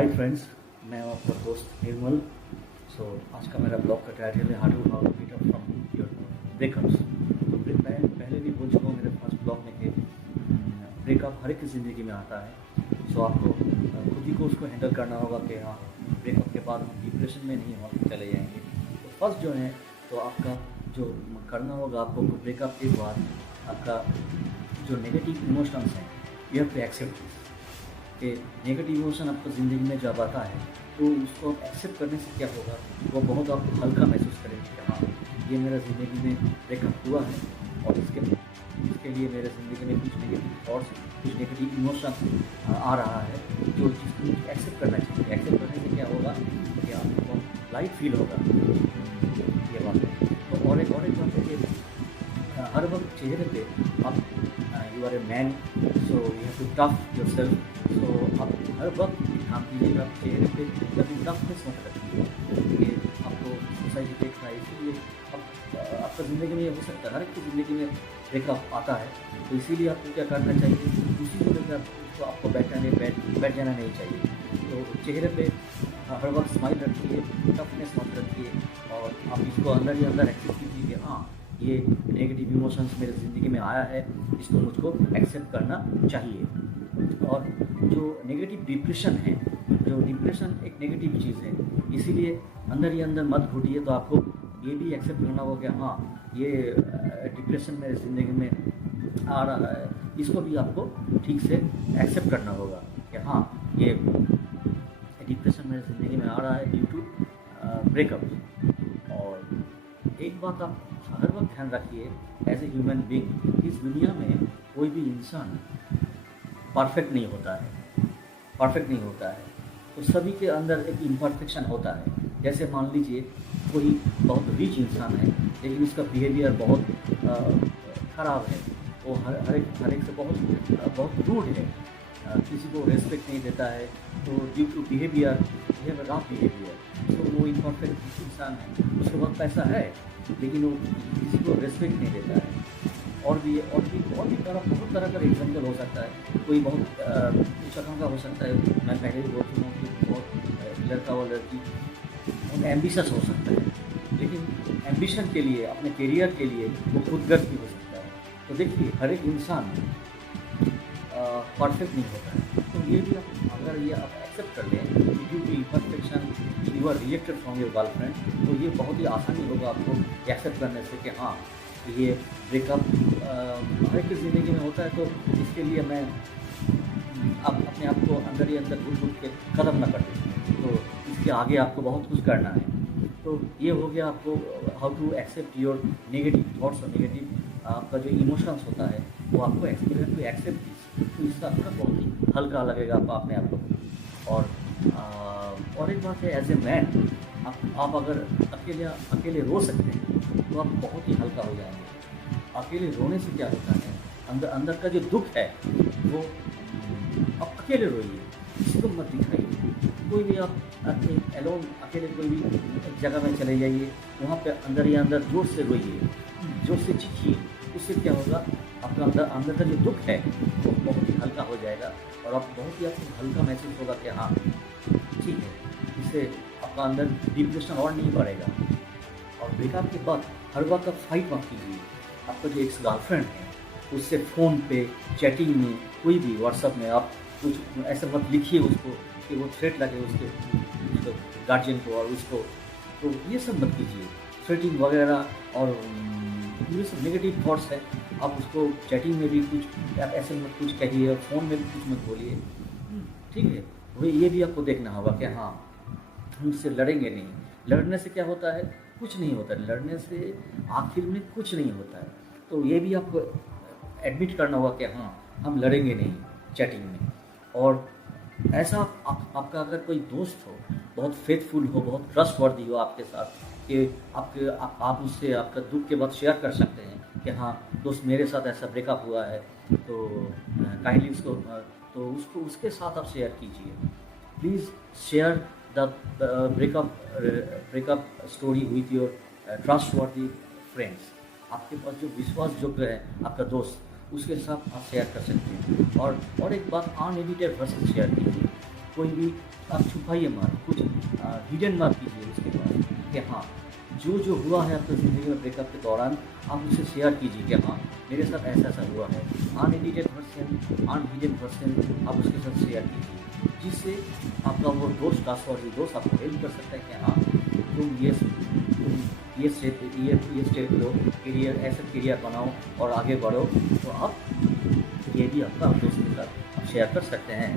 Hi friends, मैं आपका दोस्त निर्मल। आज का मेरा ब्लॉग का टाइटल है how to get up from your breakups. मैं पहले भी बोल चुका हूँ मेरे फर्स्ट ब्लॉग में कि ब्रेकअप हर एक की ज़िंदगी में आता है। आपको खुद ही को उसको हैंडल करना होगा कि हाँ, ब्रेकअप के बाद हम डिप्रेशन में नहीं हम चले जाएंगे। तो फर्स्ट जो है तो आपका जो करना होगा, आपको ब्रेकअप के बाद आपका जो नेगेटिव इमोशंस हैं यू हैव टू एक्सेप्ट कि नेगेटिव इमोशन आपको ज़िंदगी में जब आता है तो उसको आप एक्सेप्ट करने से क्या होगा, वो बहुत आपको हल्का महसूस करेंगे कि हाँ, ये मेरा ज़िंदगी में ब्रेकअप हुआ है और इसके लिए मेरे ज़िंदगी में कुछ नेगेटिव थॉट्स, कुछ नेगेटिव इमोशन आ रहा है, जो जिसको एक्सेप्ट करना चाहिए। एक्सेप्ट करने से क्या होगा कि आपको लाइट फील होगा। ये बात है। तो और एक बात है कि हर वक्त चेहरे पे आप you are a man, so you have to tough yourself. तो आप हर वक्त ध्यान दीजिएगा चेहरे पे कभी टफनेस मत रखिए। ये आपको सोसाइटी देख रहा है, इसीलिए अब आपका ज़िंदगी में ये हो सकता है, हर एक की ज़िंदगी में ब्रेकअप आता है। तो इसीलिए आपको क्या करना चाहिए, उसी को लेकर उसको आपको बैठ जाना नहीं चाहिए। तो चेहरे पे हर वक्त स्माइल रखिए, टफनेस मत रखिए और आप इसको अंदर ही अंदर एक्सेप्ट कीजिए कि हाँ, ये नेगेटिव इमोशंस मेरे ज़िंदगी में आया है, इसको मुझको एक्सेप्ट करना चाहिए। और जो नेगेटिव डिप्रेशन है, जो डिप्रेशन एक नेगेटिव चीज़ है, इसीलिए अंदर ही अंदर मत घुटिए। तो आपको ये भी एक्सेप्ट करना होगा कि हाँ, ये डिप्रेशन मेरे ज़िंदगी में आ रहा है, इसको भी आपको ठीक से एक्सेप्ट करना होगा कि हाँ, ये डिप्रेशन मेरे ज़िंदगी में आ रहा है ड्यू टू ब्रेकअप। और एक बात आप हर वक्त ध्यान रखिए, एज ए ह्यूमन बीइंग, इस दुनिया में कोई भी इंसान परफेक्ट नहीं होता है। तो सभी के अंदर एक इम्परफेक्शन होता है। जैसे मान लीजिए कोई बहुत रिच इंसान है लेकिन उसका बिहेवियर बहुत ख़राब है, वो हर एक से बहुत रूड है, किसी को रेस्पेक्ट नहीं देता है। तो due to behaviour, rough behaviour, तो वो इम्परफेक्ट इंसान है, उसके पास पैसा है लेकिन वो किसी को रेस्पेक्ट नहीं देता है। और भी बहुत तरह का एग्जाम्पल हो सकता है। कोई बहुत उच्च रकम का हो सकता है। मैं पहले भी बोल चुका हूँ कि बहुत लड़का और लड़की बहुत एम्बिशस हो सकता है, लेकिन एम्बिशन के लिए, अपने करियर के लिए वो खुदगर्ज भी हो सकता है। तो देखिए, हर एक इंसान परफेक्ट नहीं होता है। तो ये भी अगर ये आप एक्सेप्ट कर लें due to imperfection you are rejected from your girlfriend, तो ये बहुत ही आसानी होगा आपको एक्सेप्ट करने से कि हाँ, ये ब्रेकअप हर एक की ज़िंदगी में होता है। तो इसके लिए मैं अब अपने आप को अंदर ही अंदर घुट के ख़त्म ना कर दूँ। तो इसके आगे आपको बहुत कुछ करना है। तो ये हो गया आपको how to accept your negative thoughts और नेगेटिव आपका जो इमोशंस होता है वो आपको एक्सपीरियंस टू एक्सेप्ट दिस। तो इसका आपका बहुत ही हल्का लगेगा आप अपने आप को। और एक बात है, एज ए मैन आप अगर अकेले रो सकते हैं तो आप बहुत ही हल्का हो जाएंगे। अकेले रोने से क्या होता है, अंदर का जो दुख है वो आप अकेले रोइए, किसी को मत दिखाइए। कोई भी आप अकेले कोई भी जगह में चले जाइए, वहाँ पे अंदर ही अंदर जोर से रोइए, जोर से चीखिए। उससे क्या होगा, आपका अंदर का जो दुख है वो बहुत ही हल्का हो जाएगा और आप बहुत ही आपको हल्का महसूस होगा कि हाँ, ठीक है। इससे आपका अंदर डिप्रेशन और नहीं बढ़ेगा। और ब्रेकअप के बाद हर वक्त आप फाइट मत कीजिए। आपका जो एक्स गर्लफ्रेंड है उससे फ़ोन पे, चैटिंग में, कोई भी व्हाट्सएप में आप कुछ ऐसा मत लिखिए उसको कि वो थ्रेट लगे उसके गार्जियन को और उसको। तो ये सब मत कीजिए, थ्रेटिंग वगैरह और ये सब नेगेटिव थॉट्स है। आप उसको चैटिंग में भी कुछ ऐसे मत कुछ कहिए और फ़ोन में भी कुछ मत बोलिए, ठीक है। वही ये भी आपको देखना होगा कि हाँ, हम उससे लड़ेंगे नहीं। लड़ने से क्या होता है, कुछ नहीं होता है। लड़ने से आखिर में कुछ नहीं होता है। तो ये भी आपको एडमिट करना होगा कि हाँ, हम लड़ेंगे नहीं चैटिंग में। और ऐसा आपका अगर कोई दोस्त हो, बहुत फेथफुल हो, बहुत ट्रस्टवर्दी हो आपके साथ, कि आप उससे आपका दुख के बाद शेयर कर सकते हैं कि हाँ दोस्त, मेरे साथ ऐसा ब्रेकअप हुआ है, तो काइंडली उसको उसके साथ आप शेयर कीजिए। Please share the breakup story with your trustworthy friends. आपके पास जो विश्वास योग्य है आपका दोस्त, उसके साथ आप शेयर कर सकते हैं। और एक बात, अनएडिटेड वर्सेस शेयर कीजिए। कोई भी आप छुपाइए मत, कुछ हिडन मत कीजिए उसके बाद कि हाँ जो हुआ है आपकी ज़िंदगी में ब्रेकअप के दौरान आप उसे शेयर कीजिए कि हाँ मेरे साथ ऐसा ऐसा हुआ है। अनएडिटेड वर्सन, अनहिडन वर्सन आप उसके साथ शेयर कीजिए, जिससे आपका वो दोस्त का सॉरी दोस्त आपको हेल्प कर सकता है कि हाँ तुम ये स्टेप लो, करियर ऐसा करियर बनाओ और आगे बढ़ो। तो आप ये भी आपका दोस्त के साथ आप शेयर कर सकते हैं।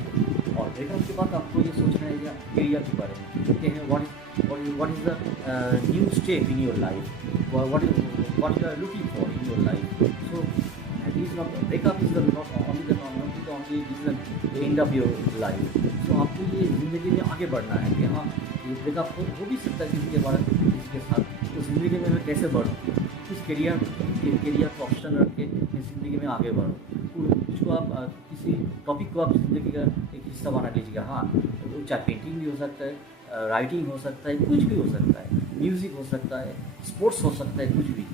और ब्रेकअप के बाद आपको ये सोचना है कि करियर के बारे में कि what is the new step in your life, what you are looking for in your life. So it is not breakup is not only the reason to end of your life. So आपको ये ज़िंदगी में आगे बढ़ना है कि हाँ ये ब्रेकअप हो भी सकता है किसी के बारे में, किसी के साथ, तो ज़िंदगी में मैं कैसे बढ़ूँ, किस करियर को ऑप्शन रख के मैं ज़िंदगी में आगे बढ़ूँ। उसको आप किसी टॉपिक को आप ज़िंदगी का एक हिस्सा बना लीजिएगा। हाँ वो चाहे पेंटिंग भी हो सकता है, राइटिंग हो सकता है, कुछ भी हो सकता है, म्यूज़िक हो सकता है, स्पोर्ट्स हो सकता है, कुछ भी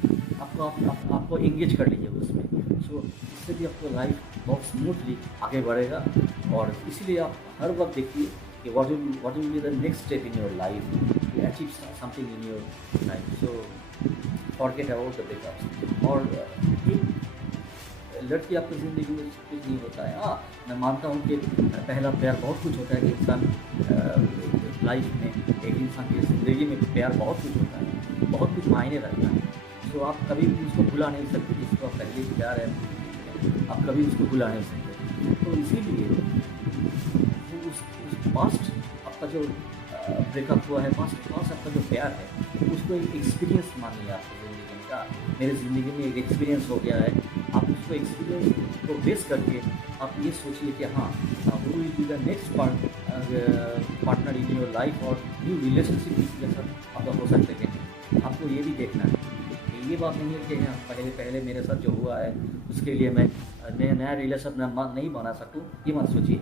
आपको एंगेज कर लीजिए उसमें। सो इससे भी आपको लाइफ बहुत स्मूथली आगे बढ़ेगा। और इसलिए आप हर वक्त देखिए कि what will be the next step in your life to achieve something in your life. So forget about the breakups. और लड़की आपकी ज़िंदगी में कुछ नहीं होता है। हाँ मैं मानता हूँ कि पहला प्यार बहुत कुछ होता है कि इंसान लाइफ में एक इंसान की ज़िंदगी में प्यार बहुत कुछ होता है, बहुत कुछ मायने रखता है। तो आप कभी भी उसको भुला नहीं सकते जिसको आप पहले से प्यार है, आप कभी उसको भुला नहीं सकते। तो इसीलिए उस पास्ट आपका जो ब्रेकअप हुआ है, पास्ट आपका जो प्यार है उसको एक एक्सपीरियंस मानिए आपकी ज़िंदगी का। मेरे ज़िंदगी में एक एक्सपीरियंस हो गया है, आप उसको एक्सपीरियंस को बेस करके आप ये सोचिए कि हाँ who will be the next partner in your life और न्यू रिलेशनशिप के साथ आपका हो सकता है कि आपको ये भी देखना है। ये बात नहीं है कि हाँ पहले मेरे साथ जो हुआ है उसके लिए मैं नया रिलेशन नहीं बना सकूँ। ये मत सोचिए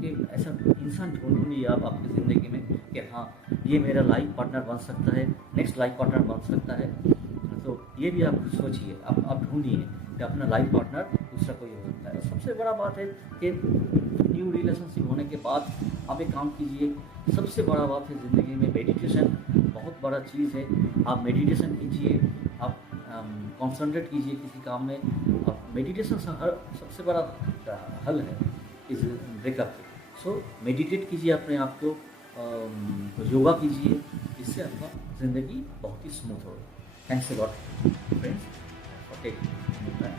कि ऐसा इंसान ढूंढूंगी आप आपकी ज़िंदगी में कि हाँ ये मेरा लाइफ पार्टनर बन सकता है, नेक्स्ट लाइफ पार्टनर बन सकता है। तो ये भी आप सोचिए, आप ढूंढिए कि अपना लाइफ पार्टनर दूसरा कोई हो सकता है। सबसे बड़ा बात है कि न्यू रिलेशनशिप होने के बाद आप एक काम कीजिए। सबसे बड़ा बात है ज़िंदगी में मेडिटेशन, बहुत बड़ा चीज़ है। आप मेडिटेशन कीजिए, आप कॉन्सनट्रेट कीजिए किसी काम में। आप मेडिटेशन सबसे बड़ा हल है इस ब्रेकअप पे। सो मेडिटेट कीजिए अपने आप को, योगा कीजिए, इससे आपका ज़िंदगी बहुत ही स्मूथ होगा। Thanks a lot friends for taking time.